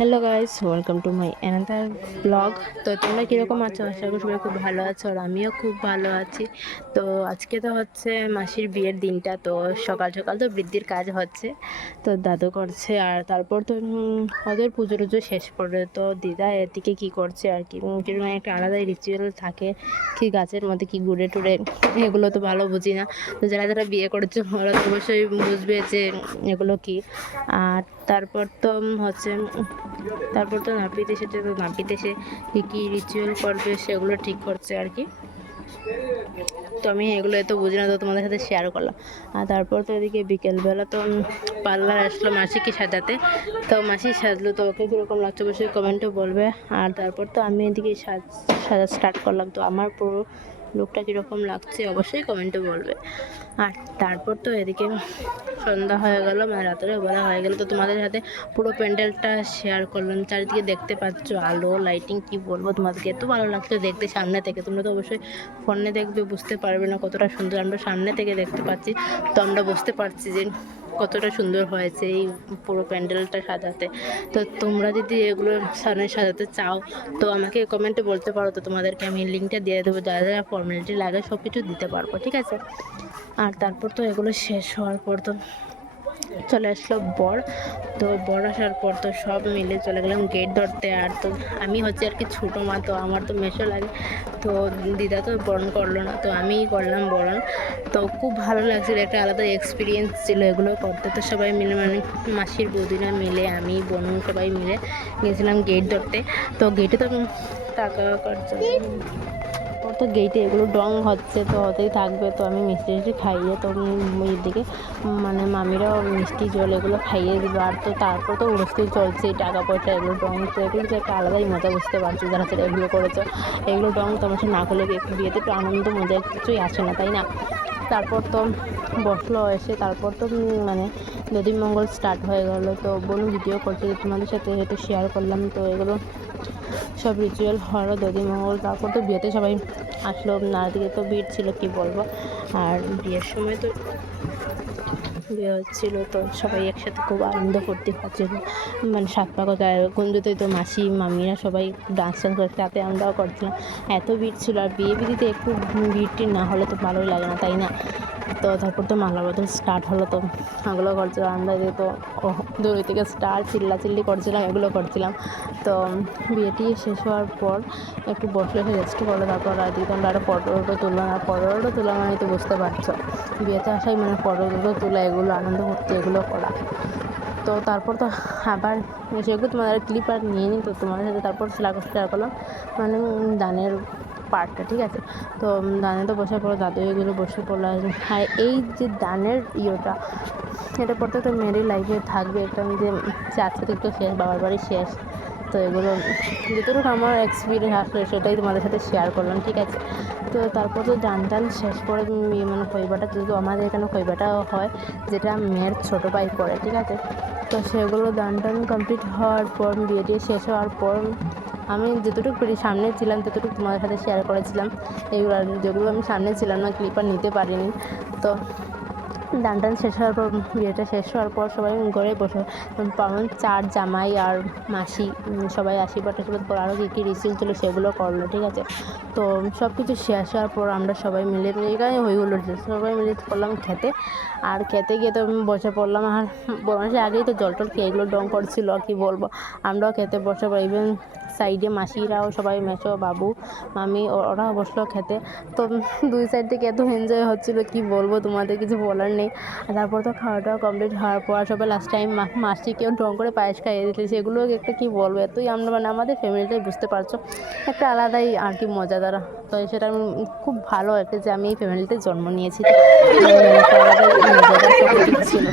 Hello guys, welcome to my another blog. তো তোমরা কীরকম আছো? আশা করি সবাই খুব ভালো আছো, আর আমিও খুব ভালো আছি। তো আজকে তো হচ্ছে মাসির বিয়ের দিনটা। তো সকাল সকাল তো বৃদ্ধির কাজ হচ্ছে, তো দাদু করছে। আর তারপর তো ওদের পুজো টুজো শেষ করে তো দিদা এদিকে কী করছে আর কি, কিরকম একটা আলাদাই রিচুয়াল থাকে, কি গাছের মধ্যে কি গুড়ে টুড়ে, এগুলো তো ভালো বুঝি না। তো যারা যারা বিয়ে করছে ওরা তো অবশ্যই বুঝবে যে এগুলো কি। আর তারপর তো হচ্ছে নাপিত এসেছে, তো নাপিত এসে কী কী রিচুয়াল করবে সেগুলো ঠিক করছে আর কি। তো আমি এগুলো এত বুঝি না, তো তোমাদের সাথে শেয়ার করলাম। আর তারপর তো এদিকে বিকেলবেলা তো পার্লার আসলো মাসিকে সাজাতে। তো মাসি সাজলো, তো ওকে কীরকম লাগছে অবশ্যই কমেন্টে বলবে। আর তারপর তো আমি এদিকে সাজা স্টার্ট করলাম। তো আমার পুরো লুকটা কীরকম লাগছে অবশ্যই কমেন্টে বলবে। আর তারপর তো এদিকে সন্ধ্যা হয়ে গেল, মানে রাতের বেলা হয়ে গেল। তো তোমাদের সাথে পুরো প্যান্ডেলটা শেয়ার করলাম। চারিদিকে দেখতে পাচ্ছ আলো লাইটিং, কি বলবো তোমাদেরকে, এত ভালো লাগছে দেখতে সামনে থেকে। তোমরা তো অবশ্যই ফোনে দেখবে, বুঝতে পারবে না কতটা সুন্দর। আমরা সামনে থেকে দেখতে পাচ্ছি, তো আমরা বুঝতে পারছি যে কতটা সুন্দর হয়েছে এই পুরো প্যান্ডেলটা সাজাতে। তো তোমরা যদি এগুলো সাজাতে চাও তো আমাকে কমেন্টে বলতে পারো, তো তোমাদেরকে আমি লিঙ্কটা দিয়ে দেবো। যারা যারা ফর্মালিটি লাগে সব কিছু দিতে পারবো, ঠিক আছে। আর তারপর তো এগুলো শেষ হওয়ার পর তো চলে আসলো বর। তো বর আসার পর তো সব মিলে চলে গেলাম গেট ধরতে। আর তো আমি হচ্ছে আর কি ছোটো মা, তো আমার তো মেশো লাগে। তো দিদা তো বরণ করলো না, তো আমিই করলাম বরণ। তো খুব ভালো লাগছিল, একটা আলাদা এক্সপিরিয়েন্স ছিল এগুলো করতে। তো সবাই মিলে, মানে মাসির বৌদিরা মিলে, আমি বোন সবাই মিলে গেছিলাম গেট ধরতে। তো গেটে তো টাকা খরচা, তো গেটে এগুলো ডং হচ্ছে, তো হতেই থাকবে। তো আমি মিষ্টি মিষ্টি খাইয়ে তো এদিকে মানে মামিরাও মিষ্টি জল এগুলো খাইয়ে দিল। আর তো তারপর তো উড়স্তি চলছে টাকা পয়সা এগুলো ডং, তো এগুলো যে একটা আলাদাই মজা, বুঝতে পারছি যারা সেটা এগুলো করেছো। এগুলো ডং তোমার সাথে না করলে বিয়েতে একটু আনন্দ মজা কিছুই আসে না, তাই না? তারপর তো বসলো এসে, তারপর তো মানে দধিমঙ্গল স্টার্ট হয়ে গেল। তো বোন ভিডিও করছে, তোমাদের সাথে একটু শেয়ার করলাম। তো এগুলো সব রিচুয়াল হলো দধিমঙ্গল। তারপর তো বিয়েতে সবাই আসলো, দিকে তো ভিড় ছিল কি বলবো। আর বিয়ের সময় তো বিয়ে হচ্ছিল, তো সবাই একসাথে খুব আনন্দ ফুর্তি হচ্ছিল, মানে সাত পাক গুঞ্জতেই তো মাসি মামিরা সবাই ডান্স টান্স করছে, তাতে আমরাও করছিলাম। এত ভিড় ছিল। আর বিয়ে বিধিতে একটু ভিড়টি না হলে তো ভালোই লাগে না, তাই না? তো তারপর তো মালা বদল স্টার্ট হলো, তো এগুলো করছিল আমরা তো দূরে থেকে চিল্লাচিল্লি করছিলাম, এগুলো করছিলাম। তো বিয়েটি শেষ হওয়ার পর একটু বসলে এসে রেস্ট করলো। তারপর রাতে আমরা আরও ফটো তুললাম। আর ফটো তোলা মানে তো বুঝতে পারছো, বিয়েতে আসাই মানে ফটো তোলা, এগুলো আনন্দ করতে এগুলো করা। তো তারপর তো আবার সেগুলো তোমাদের ক্লিপ আর নিয়ে নিই, তো তোমাদের সাথে তারপর শেয়ার করলাম মানে দানের পার্টটা, ঠিক আছে। তো দানে তো বসে পড়ো, দাদু এগুলো বসে পড়লো। আর এই যে দানের ইয়েটা, এটা প্রত্যেকটা মেয়েরই লাইফে থাকবে একটা, যে আজকে থেকে তো শেষ, বাবার বাড়ি শেষ। তো এগুলো যতটুকু আমার এক্সপিরিয়েন্স আসলে সেটাই তোমাদের সাথে শেয়ার করলাম, ঠিক আছে। তো তারপর তো টান শেষ করে মানে খৈবাটা, যেহেতু আমাদের এখানে খৈবাটাও হয়, যেটা মেয়ের ছোটো ভাই করে, ঠিক আছে। তো সেগুলো টান কমপ্লিট হওয়ার পর, বিয়েটি শেষ হওয়ার পর আমি যতটুকু সামনে ছিলাম ততটুকু তোমাদের সাথে শেয়ার করেছিলাম। এইগুলো যেগুলো আমি সামনে ছিলাম না, ক্লিপ আর নিতে পারিনি। তো টান শেষ হওয়ার পর, বিয়েটা শেষ হওয়ার পর সবাই ঘরে বসে পাবন চার জামাই আর মাসি সবাই আশীর্বাদ করে আরও কী কী রিচুয়াল ছিল সেগুলো করলো, ঠিক আছে। তো সব কিছু শেষ হওয়ার পর আমরা সবাই মিলে এখানে হইগুলো সবাই মিলে করলাম খেতে। আর খেতে গিয়ে তো আমি বসে পড়লাম। আর মানুষের আগেই তো জল টল খেয়ে এগুলো ডং করছিল, আর কি বলবো। আমরাও খেতে বসে পড়ি, ইভেন সাইডে মাসিরাও সবাই, মেসো বাবু মামি ওরাও বসলো খেতে। তো দুই সাইড থেকে এত এনজয় হচ্ছিলো, কি বলবো তোমাদের, কিছু বলার নেই। আর তারপর তো খাওয়া দাওয়া কমপ্লিট হওয়ার পর সবাই লাস্ট টাইম মাসিকেও ড্রং করে পায়েস খাইয়ে দিতে, সেগুলো একটা কী বলবো, এতই আমরা মানে আমাদের ফ্যামিলিটাই বুঝতে পারছো একটা আলাদাই আর কি মজাদার। তো সেটা আমি খুব ভালো একটা, যে আমি এই ফ্যামিলিতে জন্ম নিয়েছি, একটা আলাদাই মজাদার সব কিছু ছিল।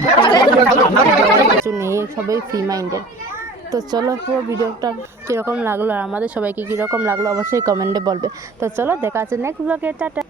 কিছু নেই, সবাই ফ্রি মাইন্ডেড। তো চলো পুরো ভিডিওটা কীরকম লাগলো আর আমাদের সবাইকে কীরকম লাগলো অবশ্যই কমেন্টে বলবে। তো চলো দেখা আছে নেক্সট ব্লগে, টাটা।